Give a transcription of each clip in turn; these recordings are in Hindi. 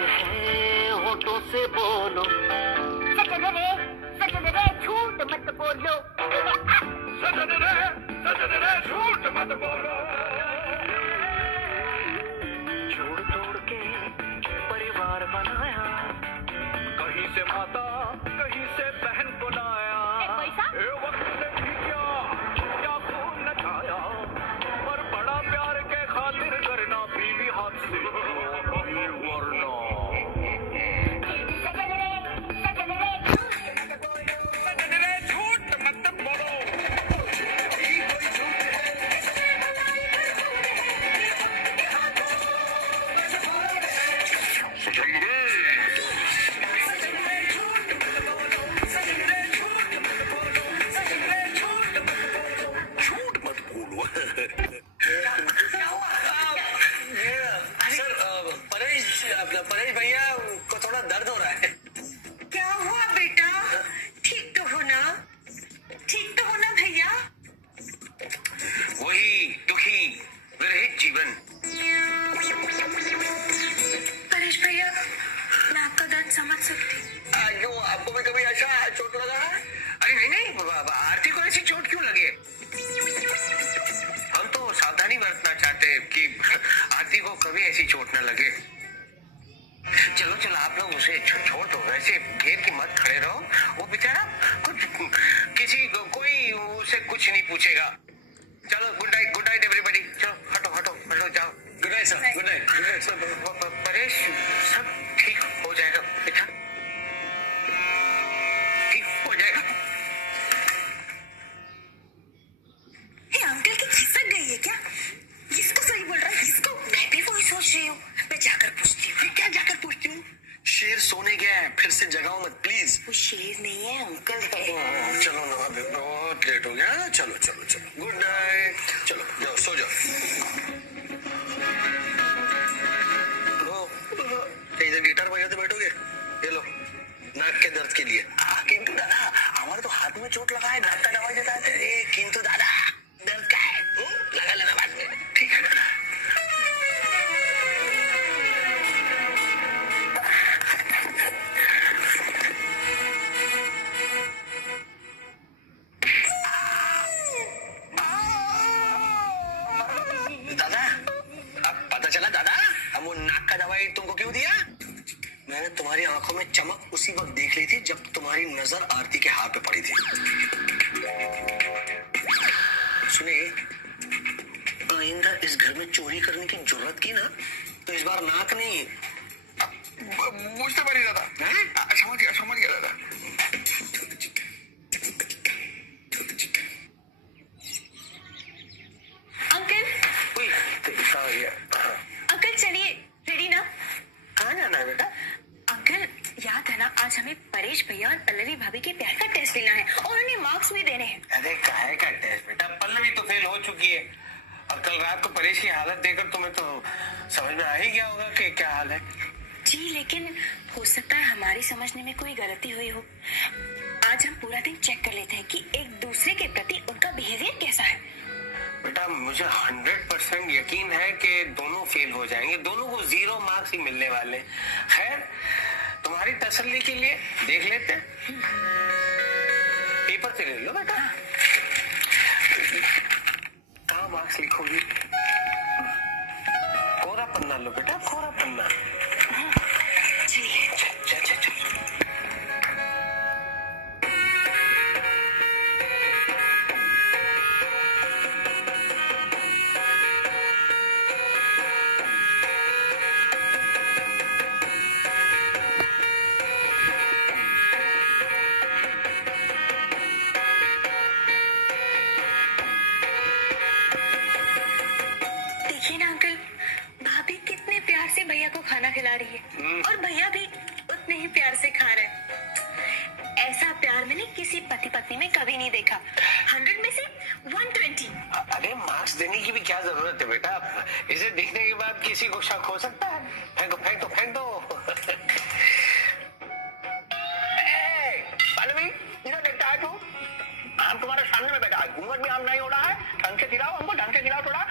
है होठों से बोलो, सजन रे झूठ मत बोलो, सजन रे झूठ मत बोलो। जोड़ तोड़ के परिवार बनाया, कहीं से माता कहीं से बहन को लाया, ए वक्त ने भी क्या खून न खाया, पर बड़ा प्यार के खातिर करना बीवी हाथ से वरना। परेश भैया को थोड़ा दर्द हो रहा है। क्या हुआ बेटा? ठीक तो हो ना? ठीक तो हो ना भैया? वही दुखी विरहित जीवन। परेश भैया, मैं आपका दर्द समझ सकती। क्यों, आपको भी कभी ऐसा चोट लगा है? अरे नहीं आरती को ऐसी चोट क्यों लगे? हम तो सावधानी बरतना चाहते हैं कि आरती को कभी ऐसी चोट न लगे। चलो आप लोग उसे छोड़ दो, वैसे घेर के मत खड़े रहो, वो बेचारा कोई उसे कुछ नहीं पूछेगा। चलो गुड नाइट एवरीबॉडी, चलो हटो जाओ। Good night sir, good night. Paresh सब ठीक हो जाएगा बेटा, ठीक हो जाएगा। अंकल की खिसक गई है क्या? किसको सही बोल रहा है? किसको? मैं भी वही सोच रही हूँ। मैं जाकर पूछती हूँ। क्या जाकर पूछती हूँ? शेर सोने गया है, फिर से जगाओ मत प्लीज। वो शेर नहीं है, अंकल है। चलो ना, अभी बहुत लेट हो गया। चलो गुड नाइट। चलो जाओ, सो जाओ। इधर गिटार बजाते बैठोगे? ये लो, नाक के दर्द के लिए। किंतु दादा, हमारे तो हाथ में चोट लगा है, नाक का दवाई देता है। किंतु दादा, दर्द का है, लगा लेना बाद में। ठीक है दादा। दादा, अब पता चला दादा, हम वो नाक का दवाई तुमको क्यों दिया? मैंने तुम्हारी आंखों में चमक उसी वक्त देख ली थी जब तुम्हारी नजर आरती के हाथ पे पड़ी थी। सुनिए, आइंदा इस घर में चोरी करने की जरूरत की ना, तो इस बार नाक नहीं। बुझते पारी दादा, समझ गया दादा। अंकल चलिए, रेडी ना? कहाँ जाना है बेटा? अंकल याद है ना, आज हमें परेश भैया और पल्लवी भाभी के प्यार का टेस्ट लेना है और उन्हें मार्क्स भी देने हैं। अरे काहे का टेस्ट बेटा, पल्लवी तो फेल हो चुकी है और कल रात को परेश की हालत देखकर तुम्हें तो समझ में आ ही गया होगा कि क्या हाल है। जी, लेकिन हो सकता है हमारी समझने में कोई गलती हुई हो। आज हम पूरा दिन चेक कर लेते हैं कि एक दूसरे के प्रति उनका बिहेवियर कैसा है। बेटा मुझे 100% यकीन है कि दोनों फेल हो जाएंगे, दोनों को 0 मार्क्स ही मिलने वाले। खैर, तुम्हारी तसल्ली के लिए देख लेते हैं, पेपर से ले लो बेटा। कहाँ मार्क्स लिखोगी? कोरा पन्ना लो बेटा, कोरा पन्ना। चलिए। चल। भैया को खाना खिला रही है और भैया भी उतने ही प्यार से खा रहे हैं। ऐसा प्यार मैंने किसी पति पत्नी में कभी नहीं देखा। 100 में से 120। अरे मार्क्स देने की भी क्या जरूरत है बेटा, इसे देखने के बाद किसी को शक हो सकता है। फेंक दो। पल्लवी, इधर देखता है तू? हम तुम्हारे सामने में बैठा है, घूंघट भी हम नहीं हो रहा है, ढंग से खिलाओ हमको, ढंग से खिलाओ थोड़ा।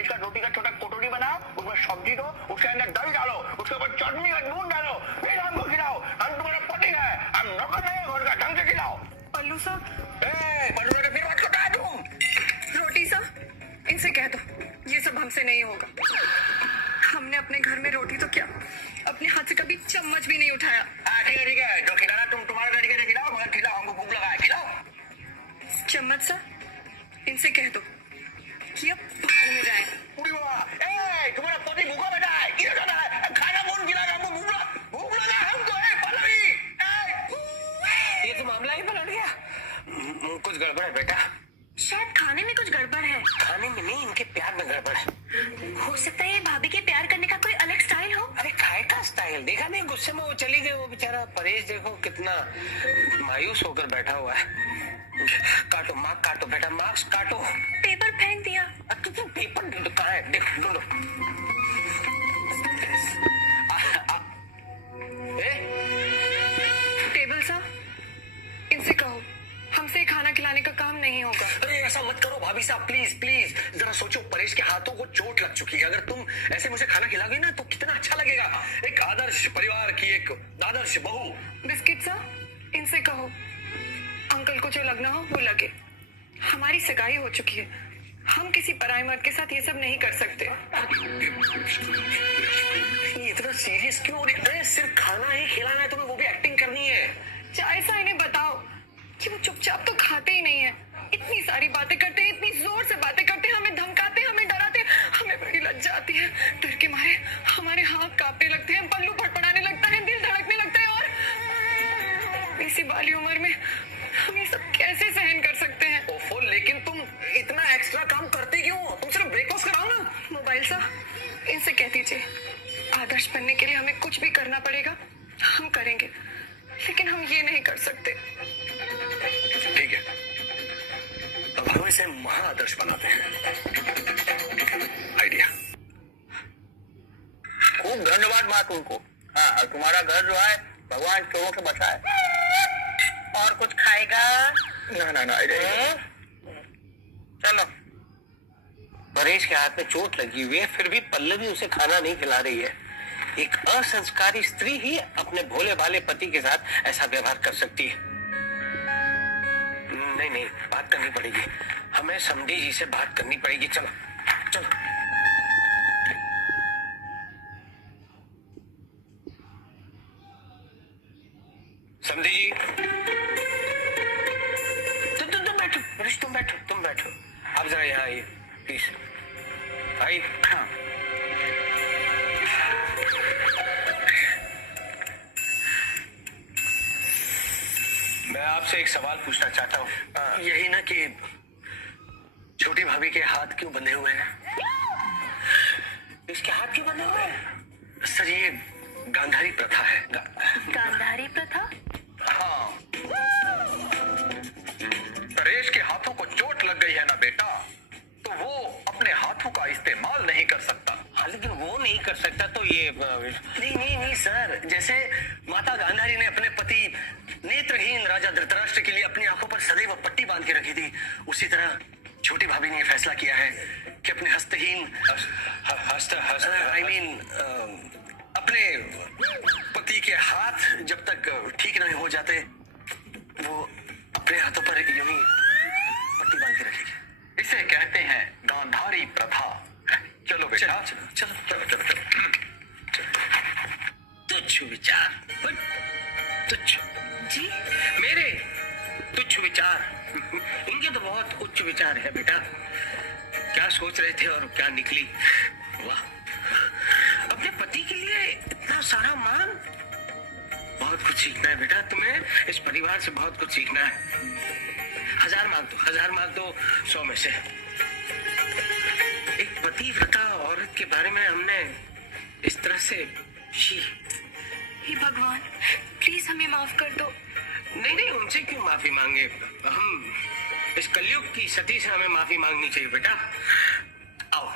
इसका रोटी का छोटा कटोरी बनाओ, उसमें सब्जी दो, उसके अंदर दही डालो, उसके ऊपर चटनी और नून डालो, फिर हमको खिलाओ। हम तुम्हारा पति है, हम नौकर नहीं है घर का, ढंग से खिलाओ। पल्लू साहब, पल्लू बेटे फिर मत उठा तुम। रोटी साहब, इनसे कह दो ये सब हमसे नहीं होगा। हमने अपने घर में रोटी तो क्या, अपने हाथ से कभी चम्मच भी नहीं उठाया। ठीक है, जो खिलाना तुम तुम्हारे लड़के से खिलाओ, मगर खिलाओ, हमको भूख लगा है, खिलाओ। चम्मच साहब, इनसे कह दो कि अब बाहर में जाएं। तुम्हारा पति भूखा बैठा है, किधर जाना है? खाना कौन खिलाएगा? हमको भूख लगा है हमको। पल्लवी, ये तो मामला ही पलट गया। कुछ गड़बड़ है बेटा। शायद खाने में कुछ गड़बड़ है। खाने में नहीं, इनके प्यार में गड़बड़ है। हो सकता है ये भाभी के प्यार करने का कोई अलग स्टाइल हो। अरे काय का स्टाइल? देखा नहीं, गुस्से में वो चली गई। वो बेचारा परेश देखो कितना मायूस होकर बैठा हुआ है। काटो मार्क्स, काटो बेटा, मार्क्स काटो। पेपर फेंक दिया। तुम पेपर ढूंढो, कहाँ है? देखो ढूंढो। टेबल साहब, इनसे कहो हमसे खाना खिलाने का काम नहीं होगा। अरे ऐसा मत करो भाभी साहब, प्लीज प्लीज। जरा सोचो, परेश के हाथों को चोट लग चुकी है। अगर तुम ऐसे मुझे खाना खिलाओगे ना तो कितना अच्छा लगेगा। एक आदर्श परिवार की एक आदर्श बहू। बिस्किट साहब, इनसे कहो अंकल को जो लगना हो वो लगे। हमारी सगाई हो चुकी है, हम किसी पराई मर्द के साथ ये सब नहीं कर सकते। ये इतना सीरियस क्यों हो रही है? अरे सिर्फ खाना ही खिलाना है तुम्हें, वो भी एक्टिंग करनी है। चाहे सा इन्हें बताओ कि वो चुपचाप तो खाते ही नहीं है। इतनी सारी बातें करते हैं, इतनी जोर से बातें करते हैं, हमें धमकाते हैं, हमें डराते हैं। हमें बड़ी लज्जा आती है। डर के मारे हमारे हाथ कांपने लगते हैं, पल्लू फटफटाने लगता है, दिल धड़कने लगता है। और इसी बाली उम्र में हम ये सब कैसे सहन कर सकते हैं? ओफो, लेकिन तुम इतना एक्स्ट्रा काम करते क्यों? तुम सिर्फ ब्रेकफास्ट कराओ ना। मोबाइल साहब, इनसे कह दीजिए आदर्श बनने के लिए हमें कुछ भी करना पड़ेगा, हम करेंगे, लेकिन हम ये नहीं कर सकते। ठीक है, अब हम इसे महाआदर्श बनाते हैं। आइडिया। खूब धन्यवाद माँ तुमको। हाँ, और तुम्हारा घर जो है भगवान चोरों से बचाए। और कुछ खाएगा? ना चलो। परेश के हाथ में चोट लगी हुई है, फिर भी पल्लवी उसे खाना नहीं खिला रही है। एक असंस्कारी स्त्री ही अपने भोले भाले पति के साथ ऐसा व्यवहार कर सकती है। नहीं, बात करनी पड़ेगी, हमें समधी जी से बात करनी पड़ेगी। चलो चलो। समधी जी, तुम बैठो। आप जरा यहाँ आइए प्लीज। आइए। हाँ। मैं आपसे एक सवाल पूछना चाहता हूँ। यही ना कि छोटी भाभी के हाथ क्यों बंधे हुए हैं? इसके हाथ क्यों बंधे हुए हैं? सर, ये गांधारी प्रथा है। गांधारी प्रथा? हाँ, परेश के हाथों को चोट लग गई है ना बेटा, तो वो अपने हाथों का इस्तेमाल नहीं कर सकता। हाँ, लेकिन वो नहीं कर सकता तो ये नहीं सर, जैसे माता गांधारी ने अपने पति नेत्रहीन राजा धृतराष्ट्र के लिए अपनी आंखों पर सदैव पट्टी बांध के रखी थी, उसी तरह छोटी भाभी ने यह फैसला किया है कि अपने हस्तहीन अपने पति के हाथ जब तक ठीक नहीं हो जाते, वो अपने हाथों पर यूं ही पट्टी बांध के रखेगी। इसे कहते हैं गांधारी प्रथा। चलो बेटा, चलो। तुच्छ विचार, तुच्छ जी? मेरे तुच्छ विचार, इनके तो बहुत उच्च विचार है बेटा। क्या सोच रहे थे और क्या निकली। वाह, अपने पति के लिए इतना सारा मान। बहुत कुछ सीखना है बेटा तुम्हें, इस परिवार से बहुत कुछ सीखना है। 1000 मार्क दो 100 में से। एक पतिव्रता औरत के बारे में हमने इस तरह से हे भगवान, प्लीज हमें माफ कर दो। नहीं, उनसे क्यों माफी मांगे? हम इस कलयुग की सती से हमें माफी मांगनी चाहिए बेटा। आओ।